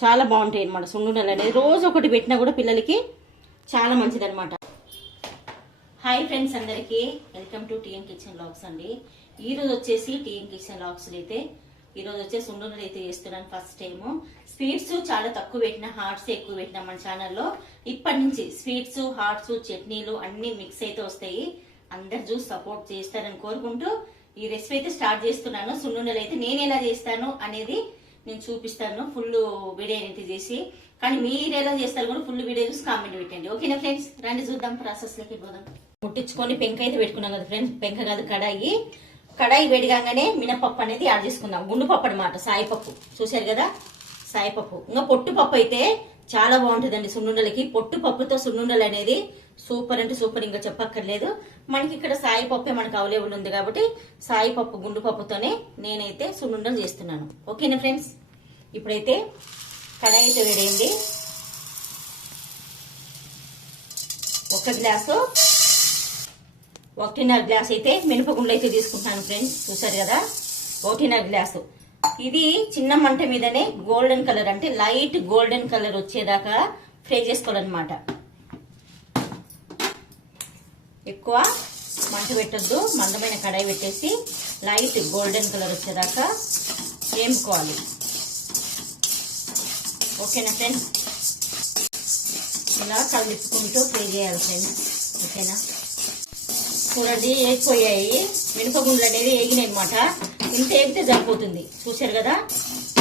చాలా బాగుంటాయి అనమాట సున్నుండలు అనేది. రోజు ఒకటి పెట్టినా కూడా పిల్లలకి చాలా మంచిది అనమాట హాయ్ ఫ్రెండ్స్ అందరికీ welcome to TM kitchen logs అండి. ఈ రోజు వచ్చేసి టీఎం కిచెన్ లాగ్స్ అయితే ఈ రోజు వచ్చేసి సున్నుండలు అయితే చేస్తున్నాను ఫస్ట్ టైం స్వీట్స్ చాలా తక్కువ పెట్టిన హార్ట్స్ ఎక్కువ పెట్టిన మన ఛానల్లో ఇప్పటి నుంచి స్వీట్స్ హార్ట్స్ చట్నీలు అన్ని మిక్స్ అయితే వస్తాయి. అందరు చూసి సపోర్ట్ చేస్తారని కోరుకుంటూ ఈ రెసిపీ అయితే స్టార్ట్ చేస్తున్నాను. సున్నుండలు అయితే నేను ఎలా చేస్తాను అనేది నేను చూపిస్తాను ఫుల్ వీడియో అయితే చేసి కానీ మీరు ఎలా చేస్తారు కూడా ఫుల్ వీడియో చూసి కామెంట్ పెట్టండి. ఓకేనా ఫ్రెండ్స్ రండి చూద్దాం ప్రాసెస్లోకి పోదాం. ముట్టించుకొని పెంక అయితే పెట్టుకున్నాం కదా ఫ్రెండ్స్ పెంక కాదు కడాయి. కడాయి వేడిగానే మినపప్పు అనేది యాడ్ చేసుకుందాం. గుండు పప్పు అనమాట సాయిపప్పు చూశారు కదా? సాయిపప్పు ఇంకా పొట్టు పప్పు అయితే చాలా బాగుంటుందండి సున్నుండలకి. పొట్టు పప్పుతో సున్నుండలు అనేది సూపర్ అంటే సూపర్ ఇంకా చెప్పక్కర్లేదు. మనకి ఇక్కడ సాయి పప్పే మనకు అవైలబుల్ ఉంది కాబట్టి సాయి పప్పు గుండు పప్పుతోనే నేనైతే సున్నుండలు చేస్తున్నాను. ఓకేనా ఫ్రెండ్స్ ఇప్పుడైతే కడాయి అయితే వేడైంది. ఒక గ్లాసు ఒకటిన్నర గ్లాస్ అయితే మినపగుండ్లు అయితే తీసుకుంటాను ఫ్రెండ్స్ చూసారు కదా? ఒకటిన్నర గ్లాసు. ఇది చిన్న మంట మీదనే గోల్డెన్ కలర్ అంటే లైట్ గోల్డెన్ కలర్ వచ్చేదాకా ఫ్రై చేసుకోవాలన్నమాట. ఎక్కువ మంట పెట్టద్దు మందమైన కడాయి పెట్టేసి లైట్ గోల్డెన్ కలర్ వచ్చేదాకా వేపుకోవాలి. ఓకేనా ఫ్రెండ్స్ ఇలా కలిపుకుంటూ ఫ్రై చేయాలి ఫ్రెండ్స్ ఓకేనా? చూడండి ఏగిపోయాయి. మినపగుండ్లు అనేది ఏగినాయి అనమాట ఇంత ఏగితే సరిపోతుంది. చూశారు కదా?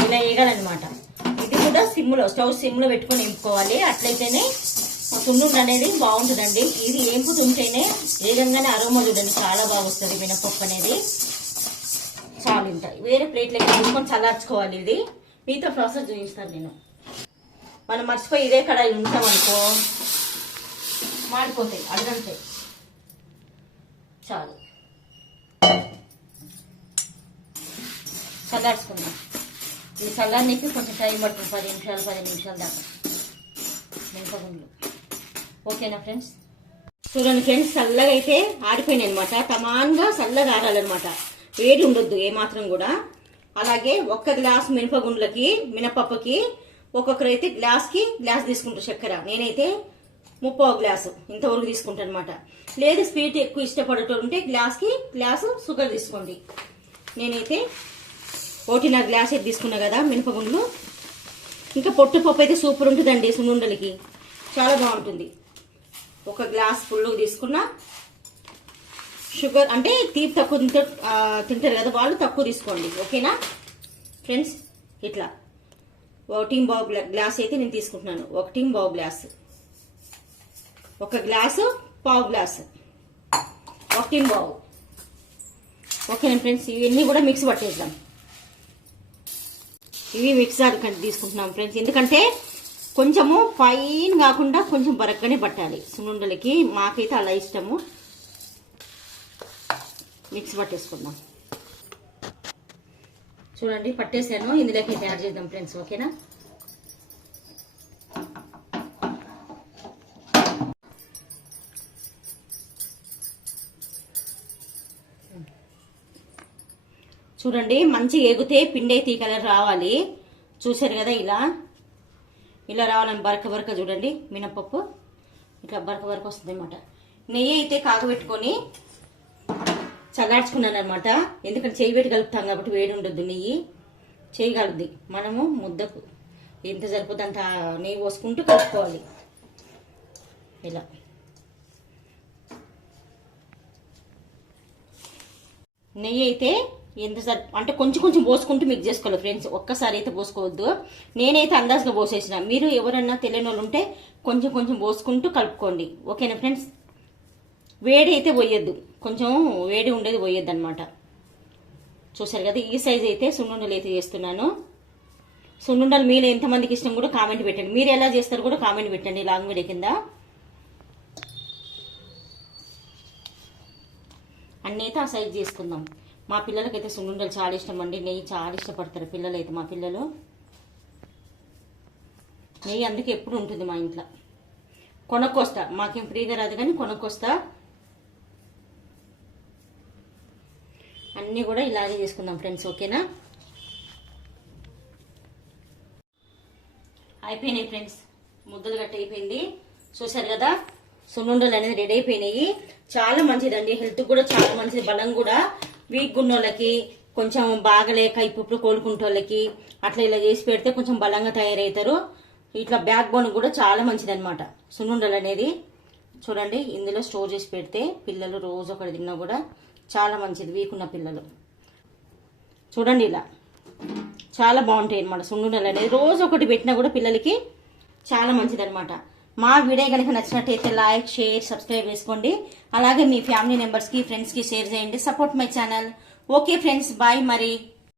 ఇలా వేగాలన్నమాట ఇది కూడా సిమ్లో స్టవ్ సిమ్లో పెట్టుకొని వేపుకోవాలి అట్లయితేనే ఆ అనేది బాగుంటుందండి. ఇది ఏంపుతుంటేనే వేగంగానే అరోమా చూడండి చాలా బాగా వస్తుంది మినపప్పు అనేది. చాలు ఉంటాయి వేరే ప్లేట్లకి తీసుకొని చల్లార్చుకోవాలి ఇది. మీతో ప్రాసెస్ చూపిస్తాను నేను. మనం మర్చిపోయి ఇదే కడాయి ఉంటామనుకో మాడిపోతాయి అడగంటాయి చాలు. చల్లార్చుకుందాం. ఇది చల్లారనికి కొంచెం టైం పడుతుంది పది నిమిషాలు పది నిమిషాలు దాకా. మినపగుండ్లు ఓకేనా ఫ్రెండ్స్? చూడండి ఫ్రెండ్స్ చల్లగా అయితే ఆరిపోయినాయి అనమాట తమాన్గా చల్లగా ఆరాలన్నమాట. వేడి ఉండొద్దు ఏమాత్రం కూడా. అలాగే ఒక్క గ్లాస్ మినపగుండ్లకి మినపప్పుకి ఒక్కొక్కరైతే గ్లాస్కి గ్లాస్ తీసుకుంటారు చక్కెర. నేనైతే ముప్పో గ్లాసు ఇంతవరకు తీసుకుంటాను అనమాట లేదు స్వీట్ ఎక్కువ ఇష్టపడేటోడు ఉంటే గ్లాస్కి గ్లాసు షుగర్ తీసుకోండి. నేనైతే ఒకటిన్నర గ్లాస్ అయితే తీసుకున్నా కదా మినపగుండ్లు. ఇంకా పొట్టు పప్పు అయితే సూపర్ ఉంటుందండి సున్నుండలకి. చాలా బాగుంటుంది. ఒక గ్లాస్ ఫుల్ తీసుకున్నా షుగర్ అంటే తీపి తక్కువ తింటారు కదా వాళ్ళు తక్కువ తీసుకోండి. ఓకేనా? ఫ్రెండ్స్ ఇట్లా. ఒకటి బావు గ్లాస్ అయితే నేను తీసుకుంటున్నాను. ఒకటి బావు గ్లాస్. ఒక గ్లాసు పావు గ్లాసు. ఒకటి బావు ఓకేనా ఫ్రెండ్స్ ఇవన్నీ కూడా మిక్స్ పట్టేద్దాం. ఇవి మిక్సర్ తీసుకుంటున్నాం ఫ్రెండ్స్. ఎందుకంటే కొంచెము ఫైన్ కాకుండా కొంచెం బరగ్గానే పట్టాలి. సున్నుండలకి మాకైతే అలా ఇష్టము. మిక్స్ పట్టేసుకుందాం. చూడండి పట్టేసాను ఇందులోకి అయితే చేద్దాం ఫ్రెండ్స్ ఓకేనా? చూడండి మంచిగా ఎగితే పిండి అయితే ఈ కలర్ రావాలి. చూశారు కదా ఇలా? ఇలా రావాలని బరక బరక చూడండి మినపప్పు. ఇట్లా బరక బరక వస్తుంది అనమాట నెయ్యి అయితే కాగబెట్టుకొని చల్లార్చుకున్నాను అనమాట ఎందుకంటే చేయి పెట్టి కలుపుతాం కాబట్టి వేడి ఉండొద్దు నెయ్యి. చేయగలది మనము ముద్దకు ఎంత సరిపోతే అంత నెయ్యి పోసుకుంటూ కలుపుకోవాలి. ఇలా. నెయ్యి అయితే ఎంత సరి అంటే కొంచెం కొంచెం పోసుకుంటూ మిక్స్ చేసుకోవాలి ఫ్రెండ్స్ ఒక్కసారి అయితే పోసుకోవద్దు. నేనైతే అందాజుగా పోసేసిన. మీరు ఎవరన్నా తెలియని వాళ్ళు ఉంటే కొంచెం కొంచెం పోసుకుంటూ కలుపుకోండి. ఓకేనా ఫ్రెండ్స్ వేడి అయితే పోయొద్దు. కొంచెం వేడి ఉండేది పోయొద్దు అనమాట చూసారు కదా ఈ సైజ్ అయితే సున్నుండలు అయితే చేస్తున్నాను. సున్నుండలు మీరు ఎంతమందికి ఇష్టం కూడా కామెంట్ పెట్టండి. మీరు ఎలా చేస్తారు కూడా కామెంట్ పెట్టండి లాంగ్ వీడియో కింద. అన్నీ అయితే ఆ సైజ్ చేసుకుందాం. మా పిల్లలకైతే సున్నుండలు చాలా ఇష్టం అండి. నెయ్యి చాలా ఇష్టపడతారు పిల్లలు అయితే మా పిల్లలు. నెయ్యి అందుకే ఎప్పుడు ఉంటుంది మా ఇంట్లో. కొనుక్కొస్తా. మాకేం ఫ్రీగా రాదు కానీ కొనుక్కొస్తా. అన్నీ కూడా ఇలాగే చేసుకుందాం ఫ్రెండ్స్ ఓకేనా? అయిపోయినాయి ఫ్రెండ్స్ ముద్దలు గట్ట అయిపోయింది. చూసారు కదా? సున్నుండలు అనేది రెడీ అయిపోయినాయి. చాలా మంచిదండి హెల్త్ కూడా చాలా మంచిది బలం కూడా. వీక్ ఉన్నోళ్ళకి కొంచెం బాగలేక ఇప్పుడు కోలుకుంటోళ్ళకి అట్లా ఇలా చేసి పెడితే కొంచెం బలంగా తయారవుతారు. ఇట్లా బ్యాక్ బోన్ కూడా చాలా మంచిది అనమాట సున్నుండలు అనేది చూడండి ఇందులో స్టోర్ చేసి పెడితే పిల్లలు రోజు ఒకటి తిన్నా కూడా చాలా మంచిది వీక్ ఉన్న పిల్లలు. చూడండి ఇలా. చాలా బాగుంటాయి అనమాట సున్నుండలు అనేది. రోజు ఒకటి పెట్టినా కూడా పిల్లలకి చాలా మంచిది అనమాట మా వీడియో కనుక నచ్చినట్టయితే లైక్ షేర్ సబ్స్క్రైబ్ చేసుకోండి. అలాగే మీ ఫ్యామిలీ మెంబర్స్కి ఫ్రెండ్స్కి షేర్ చేయండి. Support my channel. Okay friends bye మరి.